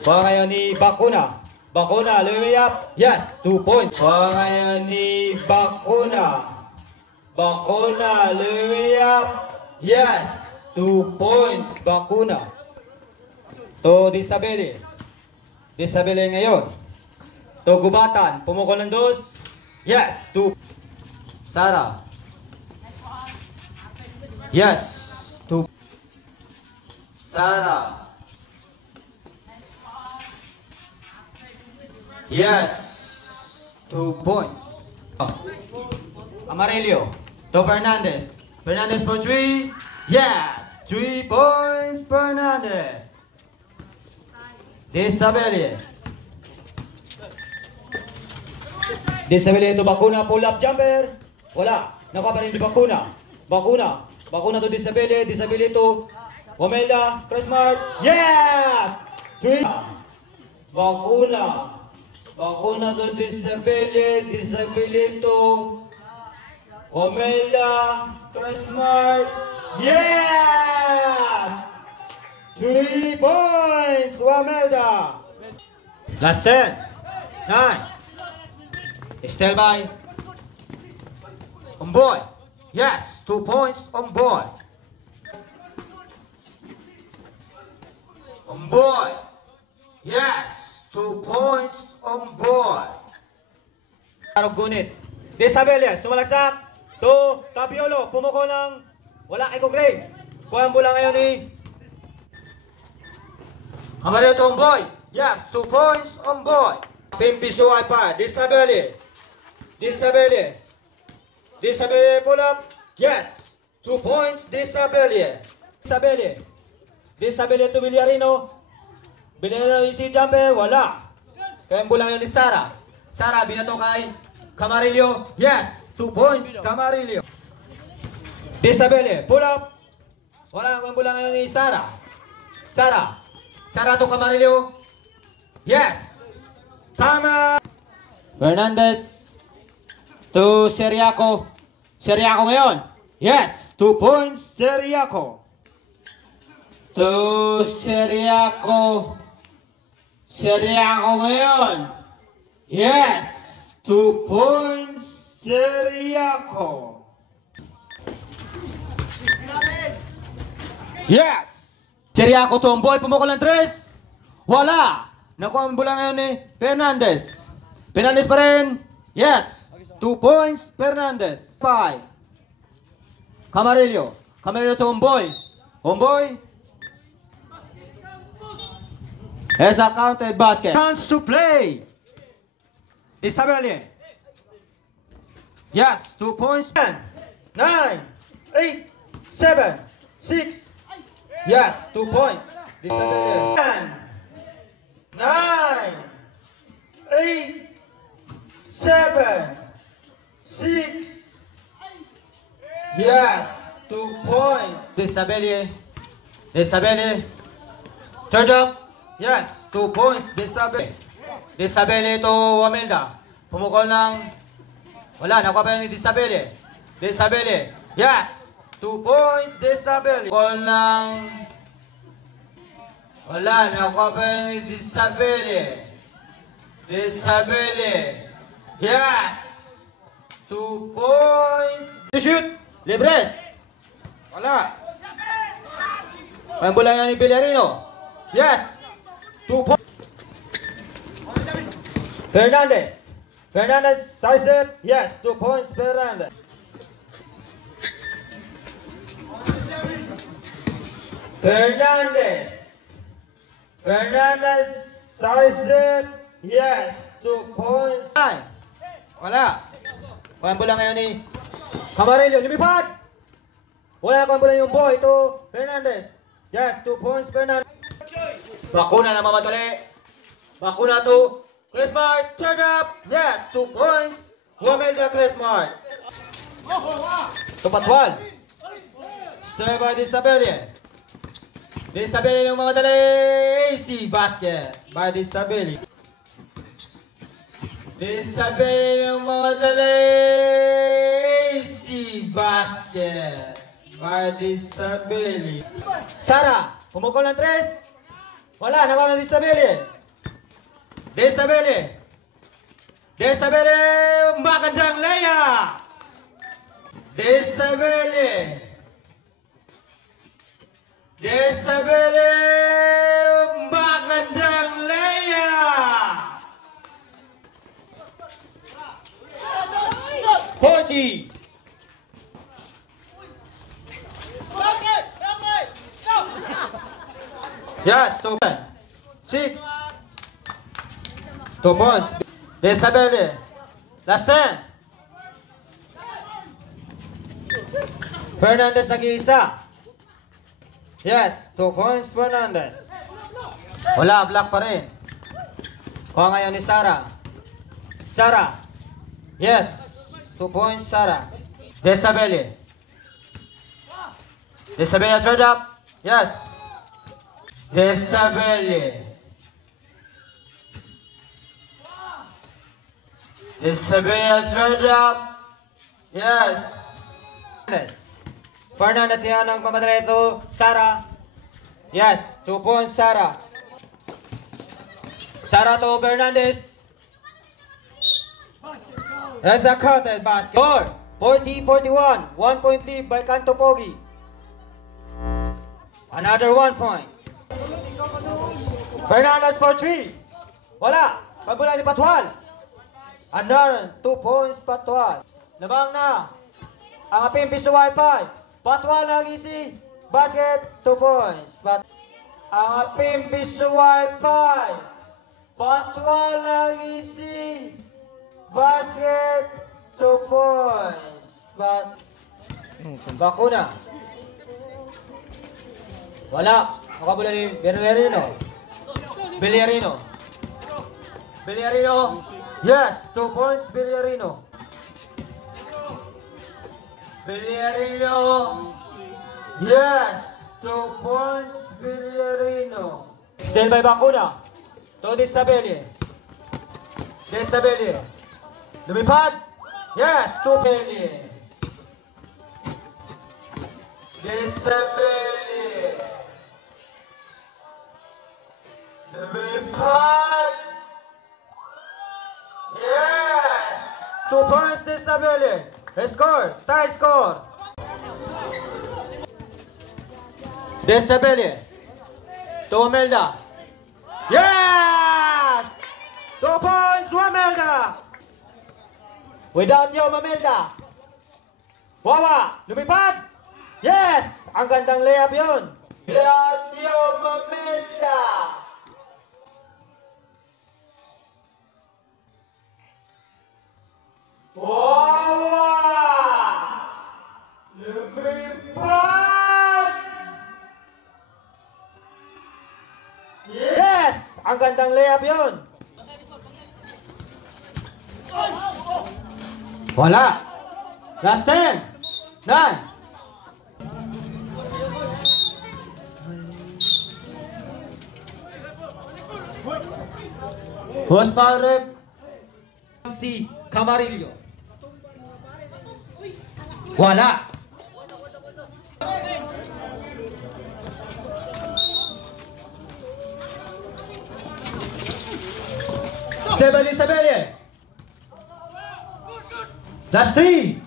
Kuha ngayon ni Bakuna. Bakuna, way up. Yes, 2 points. Kuha ngayon ni Bakuna. Bakuna, way up. Yes, 2 points. Bakuna. To Disabeli. Disabeli ngayon. To Gubatan. Pumukol ng 2. Yes, 2. Sara. Yes, 2. Sara. Yes, 2 points. Amarillo. To Fernandez. Fernandez for 3. Yes, 3 points. Fernandez. Disabeli. Disabeli to Bakuna. Pull up jumper. Wala. Nakuha pa rin di Bakuna. Bakuna. Bakuna to Disabeli. Disabeli to Wamelda. Cressmark. Yes! 3. Bakuna. Bakuna to Disabeli. Disabeli to Wamelda. Cressmark. Yes! 3 points. Wamelda. Last 10. 9. Still by Omboy. Yes, 2 points, Omboy. Omboy. Yes, 2 points, Omboy. Gunit. Disabeli, sumalagsak. To Tapiolo, pumuko ng wala kay Kugray. Kuha ang bola ngayon ni Amarillo to Omboy. Yes, 2 points, Omboy. Pimpiso ay pa, Disabeli. Disabeli. Disabeli pull up. Yes. 2 points. Disabeli. Disabeli. Disabeli to Villarino. Villarino si jumper. Wala. Kaya bola yun ni Sara. Sara binato kay Camarillo. Yes. 2 points. Camarillo. Disabeli pull up. Wala kang bola ngayon ni Sara. Sara. Sara to Camarillo. Yes. Tama. Fernandez. To Seriaco. Seriaco ngayon. Yes. 2 points. Seriaco. To Seriaco. Seriaco ngayon. Yes. 2 points. Seriaco. Yes. Seriaco to Omboy. Pumukol ng 3. Wala. Nakuha ang bola ngayon ni Fernandez. Fernandez pa rin. Yes. 2 points, Fernandez. 5. Camarillo. Camarillo to Omboy. Omboy. Has a counted basket. Chance to play. Disabeli. Yes, 2 points. 10, 9, 8, 7, 6. Yes, 2 points. Disabeli. 10, 9, 8, 7. 6. Yes, 2 points. Disabeli. Disabeli. Charge up. Yes, 2 points. Disabeli. Disabeli to Wamelda. Pumukol ng wala, nakuha pa ni Disabeli. Disabeli. Yes, 2 points. Disabeli. Pumukol ng wala, nakuha pa ni Disabeli. Disabeli. Yes. 2 points. Shoot. Libres. Wala. Ang bola yan ni Villarino. Yes. 2 points. Fernandez. Fernandez. Size. Yes. 2 points. Fernandez. Fernandez. Fernandez. Size. Yes. 2 points. Wala. Kuha bola ngayon ni Camarillo. Lumipad! Wala kuha bola yung boy to Fernandez. Yes, 2 points Fernandez. Bakuna na mamatali. Bakuna to Cressmark. Turn up! Yes, 2 points. Wamelda Cressmark. To Patwal. Stay by Disabeli. Disabeli ng mga dali. AC basket by Disabeli. Disabeli ng mga dali. AC basket by Disabeli. Sara, pumukol ng 3. Wala, nakuha ng Disabeli. Disabeli. Disabeli, magandang layup. Disabeli. Disabeli, magandang layup. 40. Yes, 2 points. 6. 2 points. Disabeli. Last 10. Fernandez nag-iisa. Yes, 2 points Fernandez. Wala, black pa rin. Kuha ngayon ni Sara. Sara. Yes, 2 points Sara. Disabeli. Disabeli third up. Yes. Disabeli. Disabeli third up. Yes. Fernandez yan ang pamadala ito. Sara. Yes. 2 points Sara. Sara to Fernandez. That's a counted basket. 40-41. 1 point lead by Canto Pogi. Another 1 point. Fernandez for 3. Wala. Pabula ni Patwal. Another 2 points Patwal. Labang na. Ang aping piso Wi-Fi. Patwal ng easy. Basket 2 points. Ang aping piso Wi-Fi. Patwal ng easy. Basket 2 points. Bakuna. Wala. Nakabula ni Villarino. Villarino. Villarino. Yes, 2 points Villarino. Villarino. Yes, 2 points Villarino. Still by Bakuna. To Disabeli. Disabeli. Lumipad. Yes, 2 Disabeli. Disabeli. Lumipad. Yes! 2 points Disabeli. Score. Tie score. Disabeli. To Wamelda. Yes! 2 points Wamelda. Without you, Wamelda. Wawa. Lumipad. Yes! Ang gandang layup yun. Without you, Wamelda. Wawa! Lumipad! Yes! Ang gandang layup yun! Wala! Last 10! 9! Who's foul rep? Si Camarillo. Wala. Disabeli. Last 3.